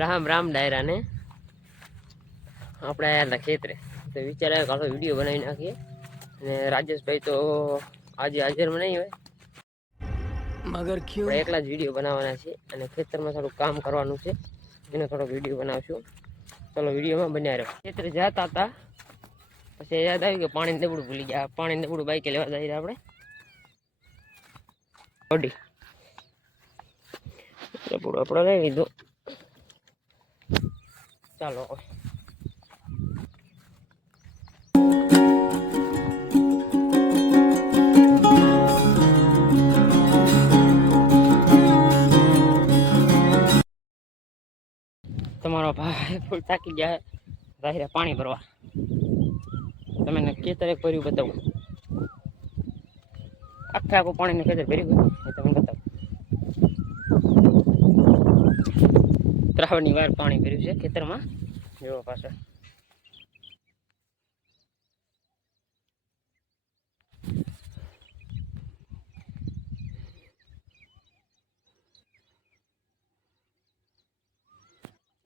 રામ રામ ડાયરાને. આપણે આવ્યા હતા ખેતરે. તો વિચાર આવ્યો કાઢો વીડિયો બનાવી નાખીએ. અને રાજેશભાઈ તો આજે હાજરમાં નહીં હોય. મગર ક્યું? એકલા જ વીડિયો બનાવવાના છે અને ખેતરમાં થોડું કામ કરવાનું છે. એનો થોડો વીડિયો બનાવશું. ચાલો વિડીયોમાં બન્યા રહ્યો ખેતરે જતા હતા. પછી યાદ આવ્યું કે પાણી દેબડું ભૂલી ગયા. પાણી દબડું બાઈક લેવા જઈએ આપણે. દોઢી આપણે લઈ લીધું. ચાલો હવે. તમારો ભાઈ ફૂલ થાકી જાય રાહિરે પાણી ભરવા. તમે એને ખેતર ભર્યું બતાવું. આખે આખું પાણીનું ખેતર ભર્યું એ તમને બતાવું. ત્રાવણની વાર પાણી ભર્યું છે ખેતરમાં. જોવો પાછા.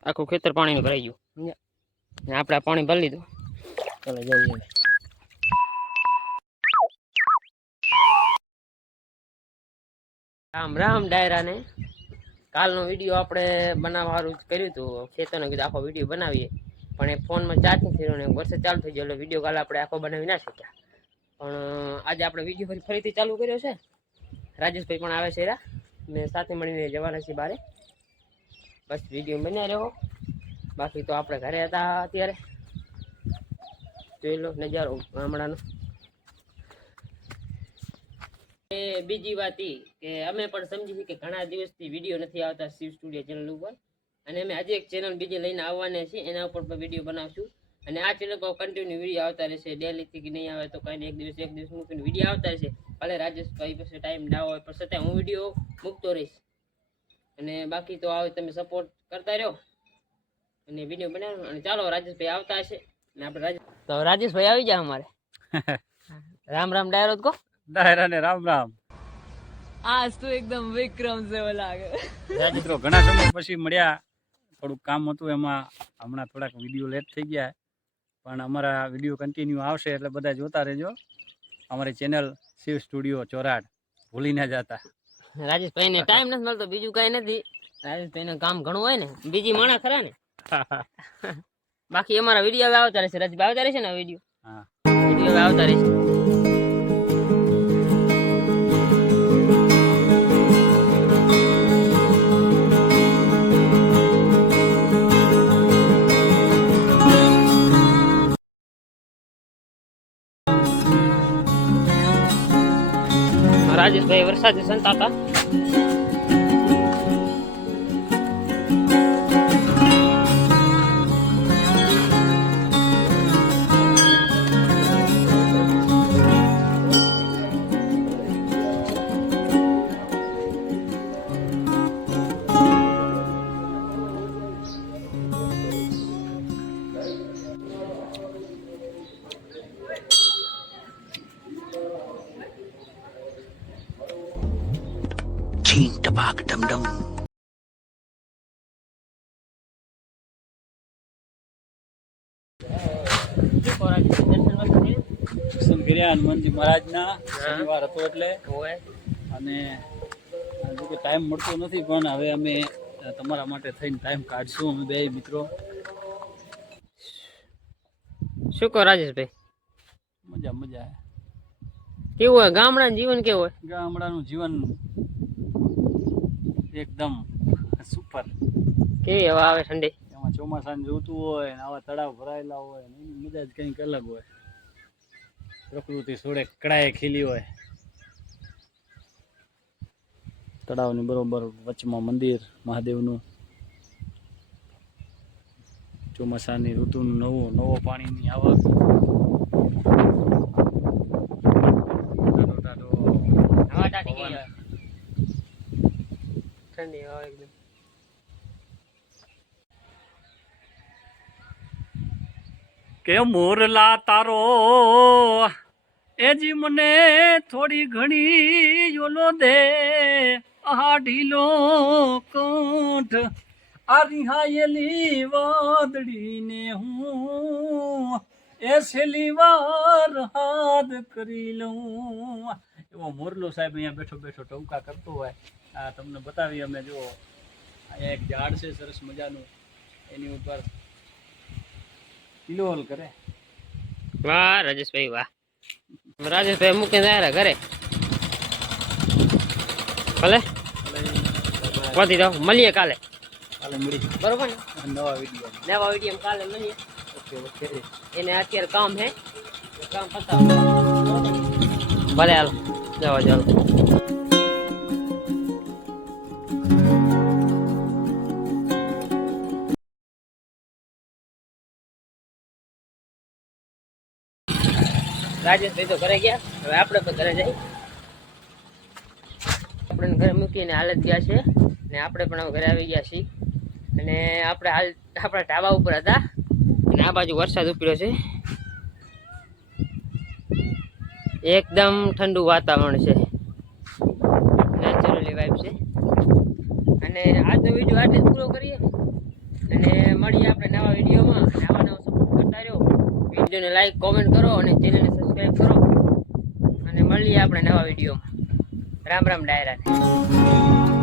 આખું ખેતર પાણીનું ભરાઈ ગયું. આપડે ને આપણે પાણી ભરી લીધું. ચાલો જઈએ. રામ રામ રામ ડાયરાને. કાલનો વીડિયો આપણે બનાવવાનું કર્યું હતું. ખેતરનો કીધું આખો વીડિયો બનાવીએ. પણ એ ફોનમાં ચાર્જ નથી થયો ને વરસાદ ચાલુ થઈ ગયો એટલે વીડિયો કાલે આપણે આખો બનાવી ના શક્યા. પણ આજે આપણે વીડિયો ફરી ફરીથી ચાલુ કર્યો છે. રાજેશભાઈ પણ આવે છે એરા. ને સાથે મળીને જવાના છીએ બારે. બસ વીડિયો બન્યા રહ્યો બાકી તો આપણે ઘરે હતા અત્યારે. જોઈ લો નજારો ગામડાનો એ બીજી વાત ઈ કે અમે પણ સમજી છીએ કે ઘણા દિવસથી વીડિયો નથી આવતા શિવ સ્ટુડિયો ચેનલ ઉપર. અને અમે આજે એક ચેનલ બીજી લઈને આવવાના છીએ એના ઉપર પણ વીડિયો બનાવશું. અને આ ચેનલ પર કન્ટિન્યુ વીડિયો આવતા રહેશે ડેલીથી કે નહીં આવે તો કંઈ એક દિવસ એક દિવસ મૂકીને વીડિયો આવતા રહેશે. ભલે રાજેશભાઈ પાસે ટાઈમ ના હોય પણ છતાં હું વીડિયો મૂકતો રહીશ. અને બાકી તો આવે તમે સપોર્ટ કરતા રહ્યો અને વીડિયો બનાવો અને ચાલો રાજેશભાઈ આવતા હશે. અને આપણે રાજેશ તો રાજેશભાઈ આવી જાય અમારે. રામ રામ ડાયરો કહો ડાયરાને રામ રામ. આજ તો એકદમ વિક્રમ જેવો લાગે. મિત્રો ઘણા સમય પછી મળ્યા. થોડુંક કામ હતું એમાં હમણાં થોડાક વીડિયો લેટ થઈ ગયા. પણ અમારા વીડિયો કન્ટિન્યુ આવશે એટલે બધા જોતા રહેજો. અમારી ચેનલ શિવ સ્ટુડિયો ચોરાડ. ભૂલી ના જતા. રાજેશભાઈને ટાઈમ નથી મળતો બીજું કાંઈ નથી. રાજેશભાઈને કામ ઘણું હોય ને બીજી માણા ખરા ને. બાકી અમારા વીડિયો આવતા રહેશે. રાજભાઈ આવતા રહેશે ને વીડિયો હા. વીડિયો આવતા રહેશે. રાજેશભાઈ વરસાદ સંતાતા શું દર્શન વર્શન થયું? દર્શન કર્યા હનુમાનજી મહારાજના શનિવાર હતો એટલે હોય. અને ટાઈમ મળતો નથી પણ હવે અમે તમારા માટે થઈને ટાઈમ કાઢશું અમે બે મિત્રો શું કહો રાજેશભાઈ મજા મજા કેવું હોય? ગામડાનું જીવન કેવું હોય? ગામડાનું જીવન એકદમ સુપર કેવી હવા આવે ઠંડી? એમાં ચોમાસાને જોતું હોય ને આવા તળાવ ભરાયેલા હોય ને એની મજા જ કંઈક અલગ હોય. પ્રકૃતિ સોડે કડાએ ખીલી હોય. તળાવની બરોબર વચમાં મંદિર મહાદેવનું. ચોમાસાની ઋતુનું નવું નવો પાણીની આવક. પવન. ઠંડી હવા એકદમ. કે મોરલા તારો એજી મને થોડી ઘણી યોલો દે. આ ઢીલો કોઠ આ રિહાયેલી વાદળીને હું. એ છેલ્લી વાર હાથ કરી લઉં. એવો મોરલો સાહેબ અહીંયા બેઠો બેઠો ટવકા કરતો હોય. આ તમને બતાવી અમે જો અહીંયા એક ઝાડ છે સરસ મજાનું. એની ઉપર કિલોલ કરે. વાહ રાજેશભાઈ વાહ. રાજેશભાઈ મૂકીને જાય ઘરે. ભલે. વધી જાઓ મળીએ કાલે. કાલે મળી બરોબર ને? નવા વીડિયો. નવા વીડિયો કાલે મળીએ. Okay okay. એને અત્યારે કામ હે. કામ પતાવો. ભલે હાલો. જવા ચાલો રાજેશભાઈ તો ઘરે ગયા. હવે આપણે પણ ઘરે જઈ. આપણે ઘરે મૂકીને હાલત ગયા છે. ને આપણે પણ ઘરે આવી ગયા છીએ. અને આપણે હાલ આપણા ઢાબા ઉપર હતા. અને આ બાજુ વરસાદ ઉપડ્યો છે. એકદમ ઠંડુ વાતાવરણ છે. નેચરલી વાઇબ છે. અને આજનો વીડિયો આટલે જ પૂરો કરીએ. અને મળીએ આપણે નવા વિડીયોમાં. નવા નવો સપોર્ટ કરતા રહ્યો. વિડીયોને લાઈક કોમેન્ટ કરો અને ચેનલને સબસ્ક્રાઈબ કરો. અને મળીએ આપણે નવા વિડીયોમાં. રામ રામ ડાયરા